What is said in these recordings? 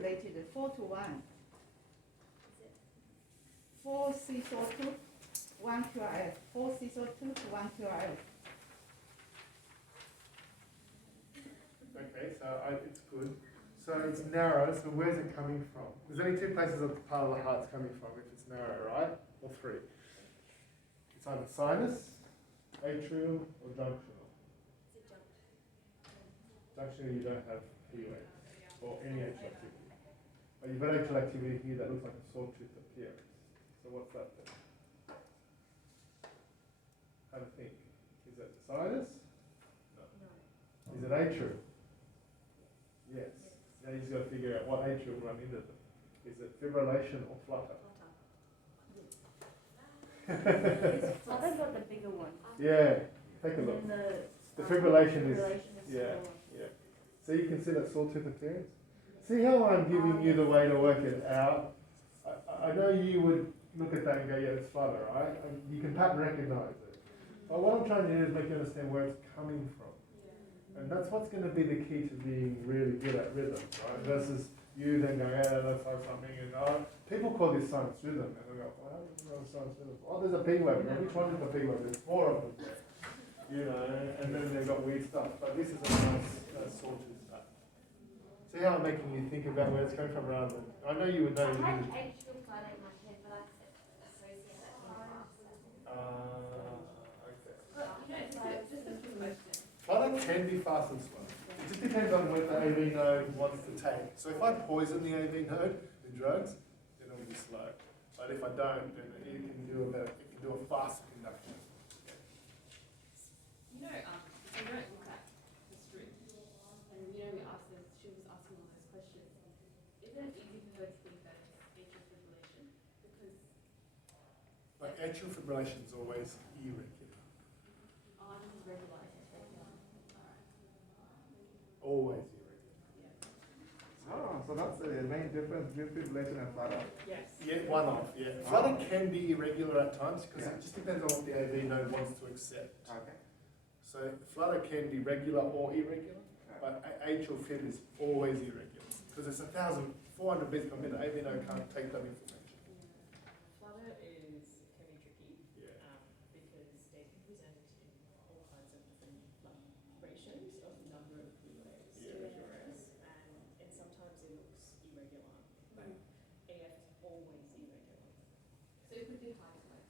related 4 to 1. 4 seesaw 2, 1 QRS. 4 seesaw 2 to 1 QRS. Okay, so it's good. So it's narrow, so where's it coming from? There's only 2 places of the part of the heart it's coming from if it's narrow, right? Or 3. It's either sinus, atrial, or junctional. Junctional you don't have P waves or any atrial activity. But you've got atrial activity here that looks like a sawtooth appearance. So what's that then? Have a think. Is it sinus? No. Is it atrial? Yes. Now you just got to figure out what atrial run into them. Is it fibrillation or flutter? Flutter's got the bigger one. Yeah. Take a look. The fibrillation is yeah. So you can see that sawtooth appearance. See how I'm giving you the way to work it out. I know you would look at that and go, yeah, it's flutter, right? And you can pattern recognize it. But what I'm trying to do is make you understand where it's coming from. And that's what's going to be the key to being really good at rhythm, right? Versus you then going, yeah, that's like something, and people call this sinus rhythm, and they go, well, how do you know sinus rhythm? Oh, there's a P wave. Now, which one is the P wave? There's 4 of them there, you know, and then they've got weird stuff. But this is a nice sawtooth stuff. See how I'm making you think about where it's coming from rather than, I know you would know. I had atrial flutter in my head, but I associate that with Okay. Just a quick question. Flutter can be fast and slow. It just depends on what the AV node wants to take. So if I poison the AV node with drugs, then it'll be slow. But if I don't, then it can do a fast conduction. You know, if you don't look at the strip, and you know, she was asking all those questions, isn't it easy for her to think that it's atrial fibrillation? Because Like atrial fibrillation is always irregular. ours is regular, it's regular. Always irregular. Oh, so that's the main difference between fibrillation and flutter. Yes. Yeah, one off, yeah. Flutter can be irregular at times because it just depends on what the AV node wants to accept. Okay. So flutter can be regular or irregular, but atrial fib is always irregular because it's 1,400 beats per minute. AV node can't take that information. Flutter can be tricky Yeah. because they can present in all kinds of different ratios of number of P waves Yeah. QRS, and sometimes it looks irregular, but AF is always irregular. So it could be high flow.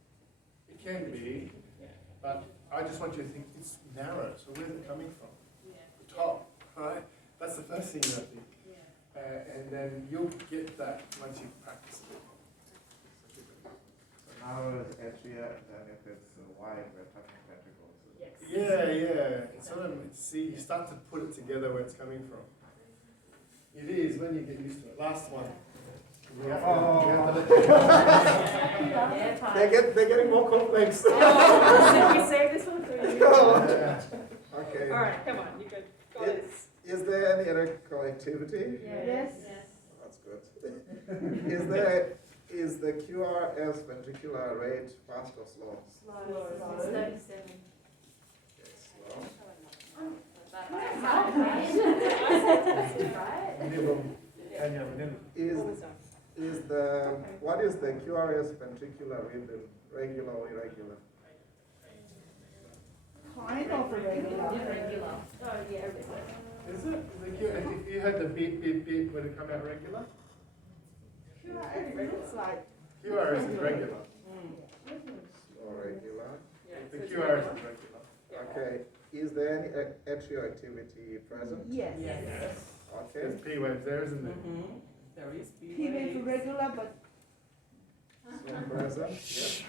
It can be, Yeah. but I just want you to think it's narrow. So where's it coming from? Yeah. The top, right? That's the first thing you have to think. Yeah. And then you'll get that once you practice it. So now it's atria, and then if it's wide, we're talking ventricles. Yes. Yeah. It's sort of, see, you start to put it together where it's coming from. It is when you get used to it. Last one. We have to they're getting more complex. Should we save this one for you? Okay. All right, come on, you could go this. Is there any erectile activity? Yes. That's good. Is the QRS ventricular rate fast or slow? Slow. It's 37. Okay, slow. What is the QRS ventricular rhythm? Regular or irregular? Kind of irregular. Irregular. Oh, yeah, regular. Is it? If you had the beep, beep, beep, would it come out regular? It looks like. QRS is regular. Or regular? The QRS is regular. Okay. Is there any atrial activity present? Yes. Okay. There's P waves there, isn't there? There is P wave regular, but So present. Yeah.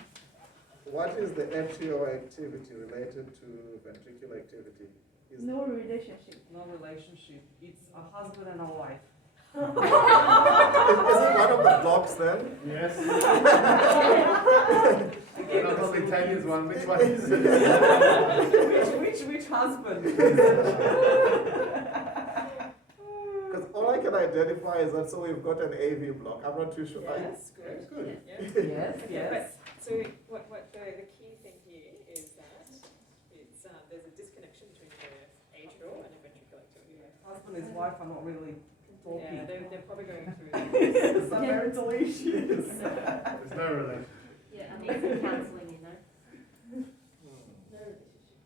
What is the atrial activity related to ventricular activity? Is no relationship. no relationship. It's a husband and a wife. is it one of the blocks then? Yes. Not only Tanya's one, which one is it? Which husband? Because all I can identify is that so we've got an AV block. I'm not too sure. Yes, good. Good. Yes, yes. So what the key thing here is that it's there's a disconnection between the atrial and the ventricular activity. Husband and wife are not really talking. they're probably going through Some marital issues. There's no relation. Yeah, I need some counselling, you know. No relationship.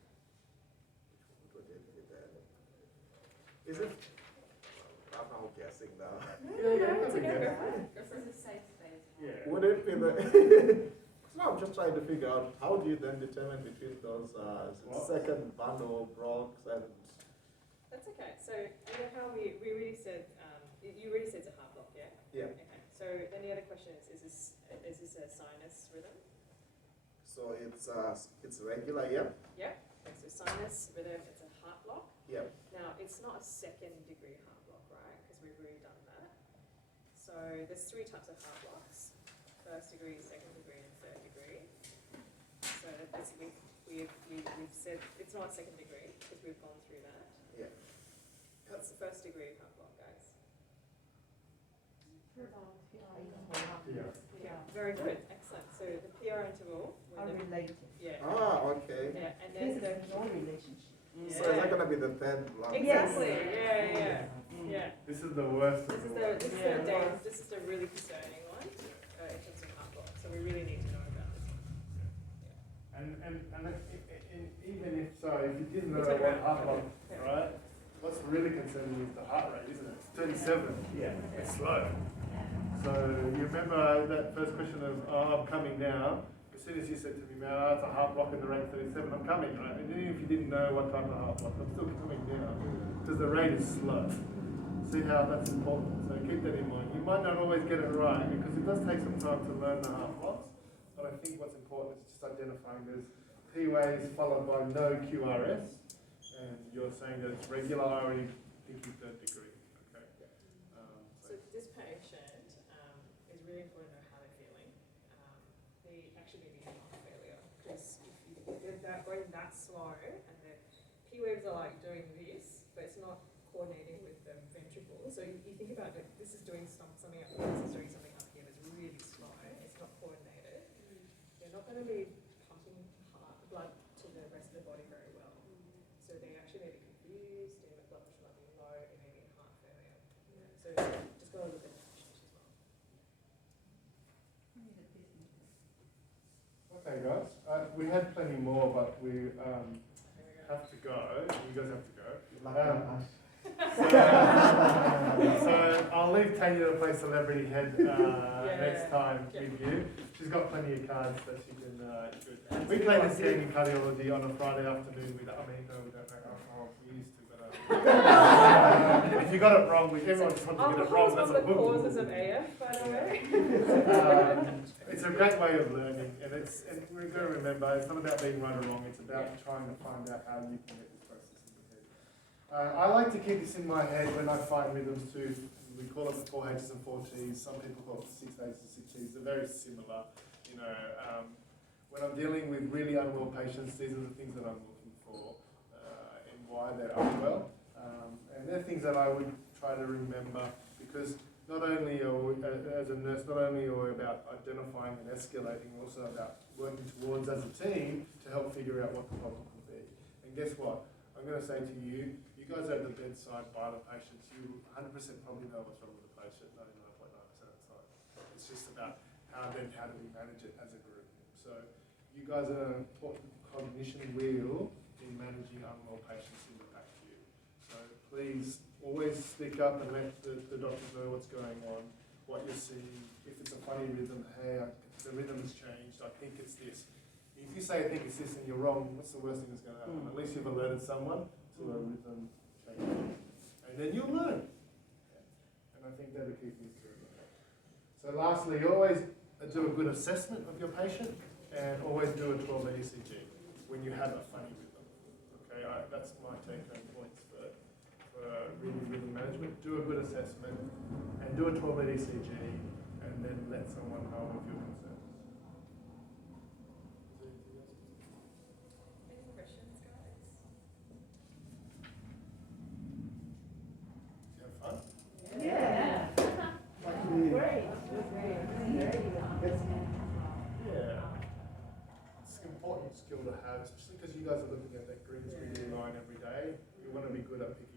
Is it? I'm now guessing now. It's okay. This is a safe space. Yeah. Would it be the? No, I'm just trying to figure out how do you then determine between those What? second bundle blocks and. That's okay. So you know how we really said you already said it's a heart block, yeah? Yeah. Okay. So then the other question is this a sinus rhythm? So it's regular, yeah? Okay, so sinus rhythm, it's a heart block. Yeah. Now it's not a second degree heart block, right? Because we've already done that. So there's 3 types of heart blocks: first degree, second degree, and third degree. So that's we've said it's not second degree because we've gone through that. Yeah. What's the first degree heart block, guys? Yeah. Very good, excellent. So the PR interval. Are related. Yeah. Okay. Yeah, and then the no relationship. So is that gonna be the third block? exactly. Yeah. This is the worst This of is the the worst. this is the dang- this is the really concerning one in terms of heart block. So we really need to know about this one. And even if so, if you didn't know It's like what around- heart block, yeah. right? What's really concerning is the heart rate, isn't it? It's 37. Yeah. It's slow. So you remember that first question of, oh, I'm coming now. As soon as you said to me, man, oh, it's a heart block in the rate 37, I'm coming, right? And even if you didn't know what type of heart block, I'm still coming down because the rate is slow. See how that's important. So keep that in mind. You might not always get it right because it does take some time to learn the heart blocks. But I think what's important is just identifying there's P waves followed by no QRS. And you're saying that it's regular. I already think you third degree. Okay. So this patient is really important to know how they're feeling. They actually may be in heart failure because if they're going that slow and the P waves are like doing this, but it's not coordinating with the ventricle. So you think about it, this is doing something up here, this is doing something up here that's really slow. It's not coordinated. They're not going to be pumping blood to the rest of the body very well. So they actually may be confused, their blood pressure might be low, they may be in heart failure. So just got to look at the patient as well. Okay, guys. We had plenty more, but we There we go. have to go. You guys have to go. Like So I'll leave Tanya to play celebrity head next time Yeah. with you. She's got plenty of cards that she can shoot. We play this game in cardiology on a Friday afternoon. We don't know how we used to, but if you got it wrong, everyone just wants to get it Alcohol wrong. is That's one of the a causes of AF, by the way. It's a great way of learning, and we're going to remember it's not about being right or wrong. It's about trying to find out how you can get this process in your head. I like to keep this in my head when I find rhythms too. We call it the 4 H's and 4 T's. Some people call it the 6 H's and 6 T's. They're very similar. You know, when I'm dealing with really unwell patients, these are the things that I'm looking for and why they're unwell. And they're things that I would try to remember because not only are we, as a nurse, not only are we about identifying and escalating, we're also about working towards as a team to help figure out what the problem could be. And guess what? I'm going to say to you, you guys are at the bedside by the patients. You 100% probably know what's wrong with the patient, 99.9% of the time. It's just about how do we manage it as a group. So you guys are an important cognition wheel in managing unwell patients in the back to you. So please always speak up and let the doctors know what's going on, what you're seeing. If it's a funny rhythm, hey, the rhythm has changed, I think it's this. If you say I think it's this and you're wrong, what's the worst thing that's going to happen? At least you've alerted someone to a rhythm change. And then you'll learn. And I think they're the key things to remember. So lastly, always do a good assessment of your patient and always do a 12-lead ECG when you have a funny rhythm. Okay, that's my take-home points for really rhythm management. Do a good assessment and do a 12-lead ECG and then let someone know of your concerns. Any questions, guys? Did you have fun? Yeah. Great. Yeah. It's an important skill to have, especially because you guys are looking at that green squiggly line every day. You want to be good at picking